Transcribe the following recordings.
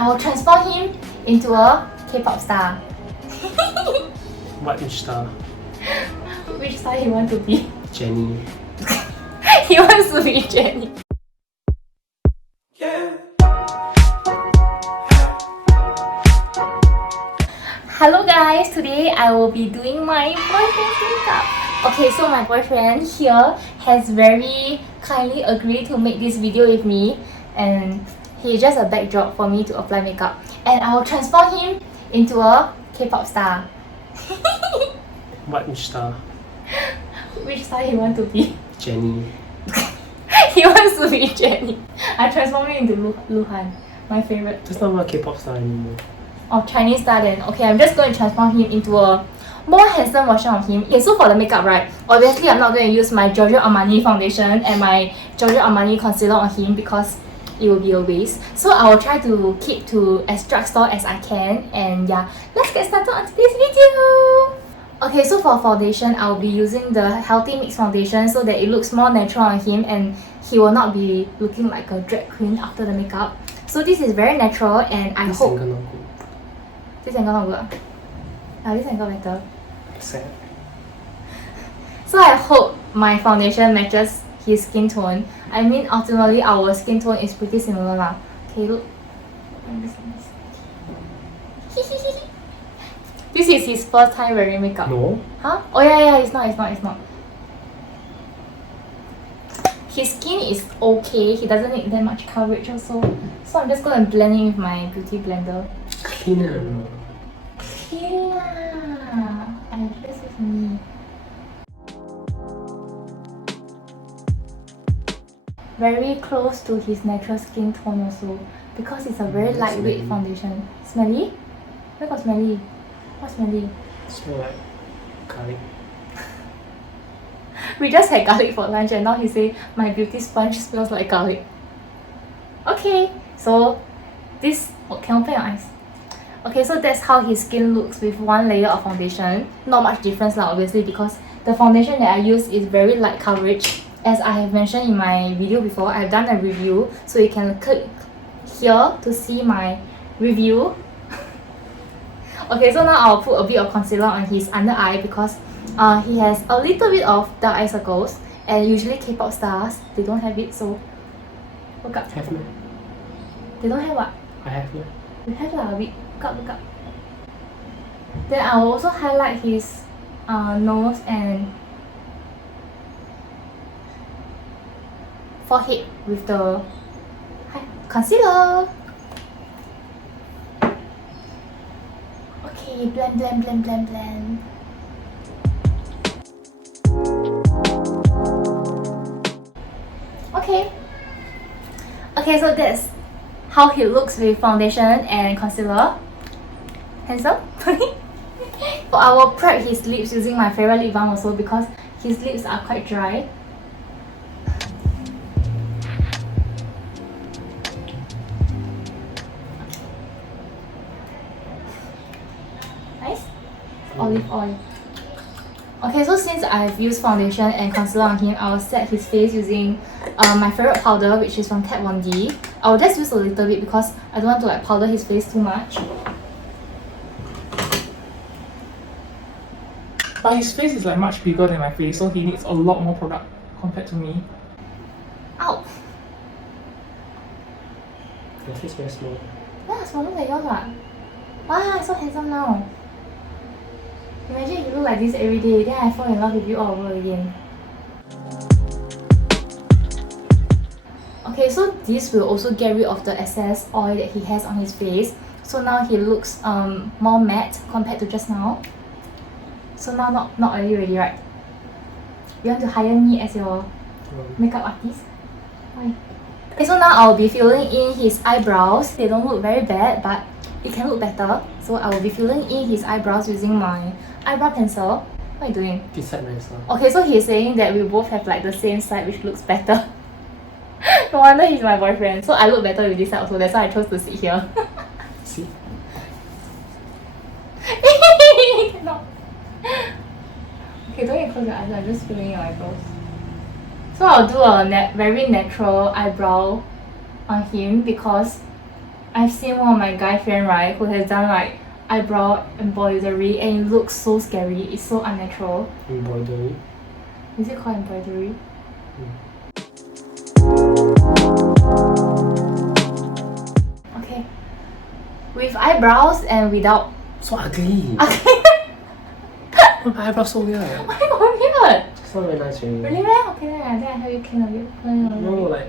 I will transform him into a K-pop star. Which star? Which star he want to be? Jennie. He wants to be Jennie. Hello guys, today I will be doing my boyfriend's makeup. Okay, so my boyfriend here has very kindly agreed to make this video with me, and he's just a backdrop for me to apply makeup, and I will transform him into a K-pop star. Which star? Which star he want to be? Jennie. He wants to be Jennie. I transform him into Luhan, my favorite. That's not a K-pop star anymore. Of Chinese star then. Okay, I'm just going to transform him into a more handsome version of him. Okay, so for the makeup, right, obviously I'm not going to use my Giorgio Armani foundation and my Giorgio Armani concealer on him because it will be a waste. So I will try to keep to as drugstore as I can, and yeah, let's get started on today's video. Okay, so for foundation, I'll be using the Healthy Mix foundation so that it looks more natural on him and he will not be looking like a drag queen after the makeup. So this is very natural, and I hope... This angle not good. This angle not good. This angle better. Sad. So I hope my foundation matches his skin tone. I mean, ultimately our skin tone is pretty similar lah. Okay, look. This is his first time wearing makeup. No. Huh? Oh yeah, it's not. His skin is okay. He doesn't need that much coverage also. So I'm just going to blend it with my beauty blender. Cleaner. Yeah, and this is me. Very close to his natural skin tone also, because it's a very lightweight foundation. Smelly? Where got smelly? What's smelly? Smell like garlic. We just had garlic for lunch and now he say my beauty sponge smells like garlic. Okay, so this... Oh, can open your eyes? Okay, so that's how his skin looks with one layer of foundation. Not much difference lah, obviously, because the foundation that I use is very light coverage. As I have mentioned in my video before, I've done a review, so you can click here to see my review. Okay, so now I'll put a bit of concealer on his under eye because he has a little bit of dark eye circles, and usually K-pop stars, they don't have it, so look up. Have no. They don't have what? I have no. You have lah, look up. Then I will also highlight his nose and forehead with the concealer. Okay, blend. Okay, so that's how he looks with foundation and concealer. Handsome? So I will prep his lips using my favorite lip balm also because his lips are quite dry. Nice? Olive oil. Okay, so since I've used foundation and concealer on him, I'll set his face using my favorite powder, which is from Kat Von D. I'll just use a little bit because I don't want to like powder his face too much. But his face is like much bigger than my face, so he needs a lot more product compared to me. Ow! Your face very small. Yeah, smaller than yours what? Wow, so handsome now. Imagine if you look like this every day, then I fall in love with you all over again. Okay, so this will also get rid of the excess oil that he has on his face. So now he looks more matte compared to just now. So now not oily already, right? You want to hire me as your makeup artist? Why? Okay, so now I'll be filling in his eyebrows. They don't look very bad, but it can look better. So I will be filling in his eyebrows using my eyebrow pencil. What are you doing? This side nicer. Okay, so he's saying that we both have like the same side which looks better. No wonder he's my boyfriend. So I look better with this side also. That's why I chose to sit here. See? No. Okay, don't even close your eyes. I'm just filling your eyebrows. So I'll do a very natural eyebrow on him because I've seen one of my guy friend, right, who has done like eyebrow embroidery and it looks so scary. It's so unnatural. Embroidery. Is it called embroidery? Okay. With eyebrows and without. So ugly. Okay. Oh, my eyebrows so weird. Why got weird? It's not very nice really. Really, man? Okay, then I help you clean a bit. No, like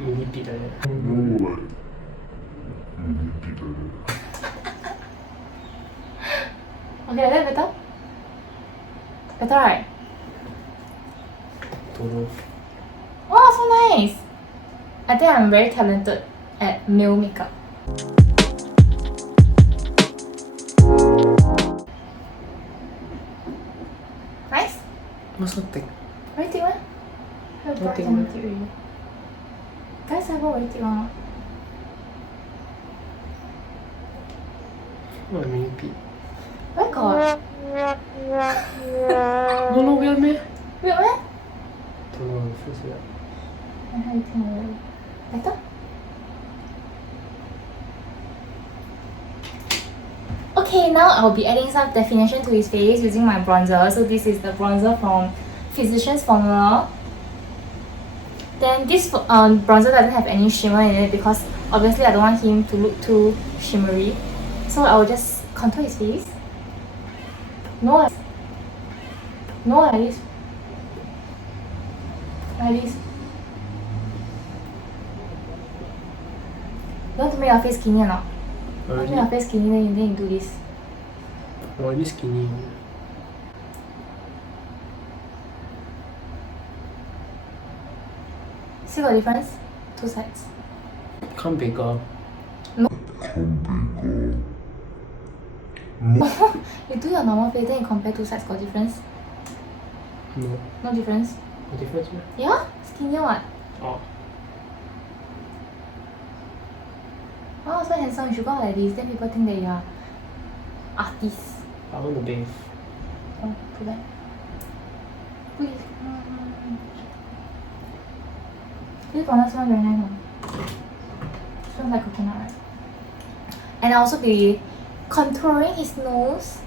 maybe beat like that. Okay, that better? Better, right? Don't know. Wow, so nice! I think I'm very talented at male makeup. Nice? Not so thick. Very thick one? Very bright thick and one. thick already. Guys, I got very thick one. Not maybe beat. Where got? No, weird meh? Weird man? Don't know, it feels weird. I have it already. Better? Okay, now I'll be adding some definition to his face using my bronzer. So this is the bronzer from Physicians Formula. Then this bronzer doesn't have any shimmer in it because obviously I don't want him to look too shimmery. So I will just contour his face. No, like this. Like this. You want to make your face skinny or not? You want to make your face skinny, then you do this. Already skinny. See the difference? Two sides. Become bigger. You do your normal face, then you compare two sides, got difference? No. No difference? The difference meh? Yeah? Skinnier what? Oh. Wow, so handsome. You should go out like this. Then people think that you are artist. I want to bathe. Oh, too bad. Please. This bronzer smells very nice. Smells like coconut, right? And I'll also be contouring his nose.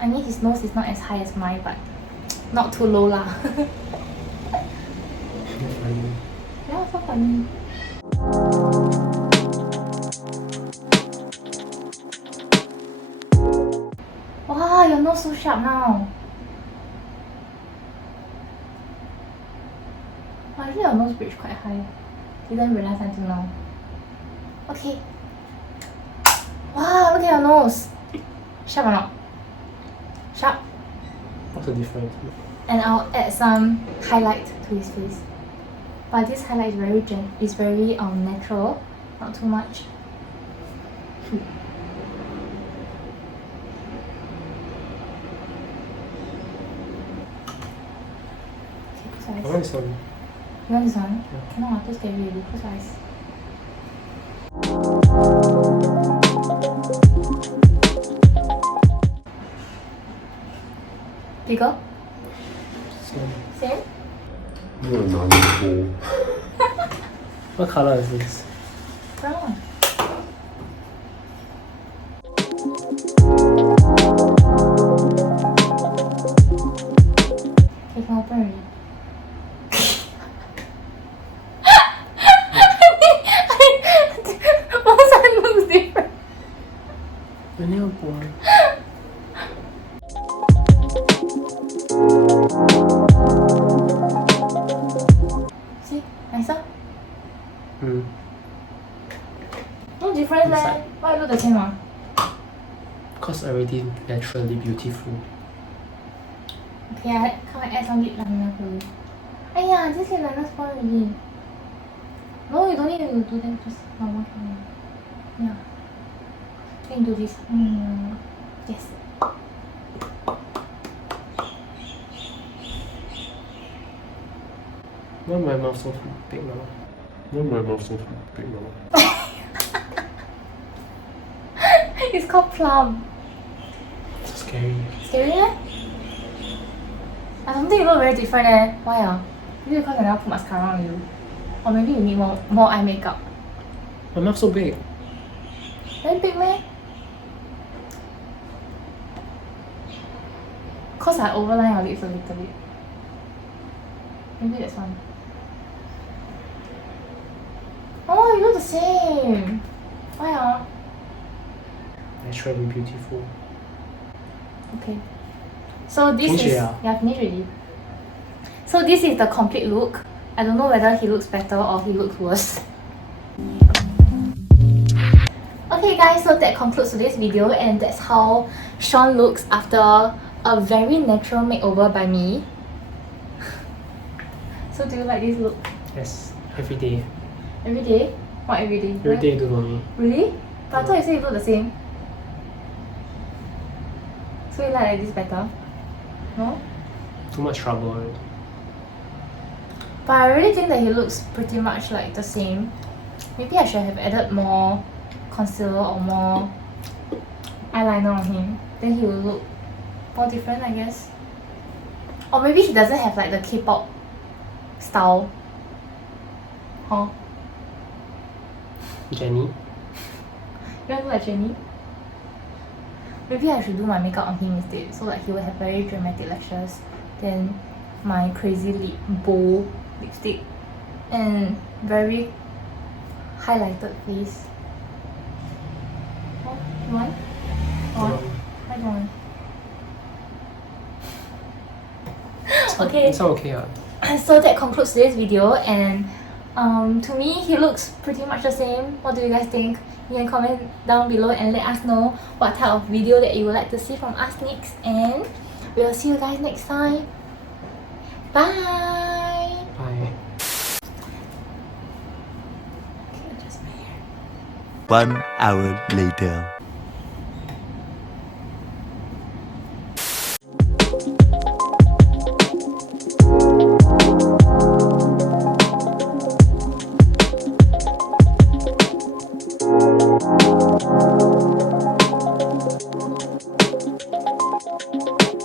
I mean, his nose is not as high as mine, but not too low lah. Funny. Yeah, so funny. Wow, your nose so sharp now. Wow, actually your nose bridge quite high. Didn't realize until now. Okay. Wow, look at your nose. Sharp or not? Sharp. What's the difference? And I'll add some highlight to his face. But this highlight is very natural, not too much. Okay, close your I eyes. want this one. You want this one? Yeah. Cannot, too scary already. Close your eyes. Bigger? Same. Same? What color is this? Brown. Okay, can open already. Both sides looks different. My nail boy. See? Nicer? No difference leh. Inside. Why look the same one? Cause already naturally beautiful. Okay, come and add some lip liner for you. Aiya, this lip liner spoil already. No, you don't need to do that. Just normal camera. Yeah. Then do this. Yes. Why my mouth so big now? It's called plum. So scary. Scary eh? I don't think you look very different eh. Why ah? Maybe because I never put mascara on you. Or maybe you need more eye makeup. My mouth so big. Very big man. Cause I overline your lips a little bit. Maybe that's one. Oh, you look the same. Why ah? Naturally beautiful. Okay. So this Finish is it, ah? yeah, finish already. So this is the complete look. I don't know whether he looks better or he looks worse. Okay guys, so that concludes today's video, and that's how Sean looks after a very natural makeover by me. So do you like this look? Yes, every day. Every day? What every day? Every day you do for me. Really? But I thought you said you look the same. So you like this better? No? Too much trouble already. But I really think that he looks pretty much like the same. Maybe I should have added more concealer or more eyeliner on him. Then he will look more different, I guess. Or maybe he doesn't have like the K-pop style. Huh? Jenny? You want to look like Jenny? Maybe I should do my makeup on him instead, so like he will have very dramatic lashes, then my crazy lip bow lipstick, and very highlighted face. Oh, you want? I don't want. Okay. It's okay. So that concludes today's video, and to me he looks pretty much the same. What do you guys think? You can comment down below and let us know what type of video that you would like to see from us next, and we'll see you guys next time. Bye! Bye. Okay, adjust my hair. 1 hour later.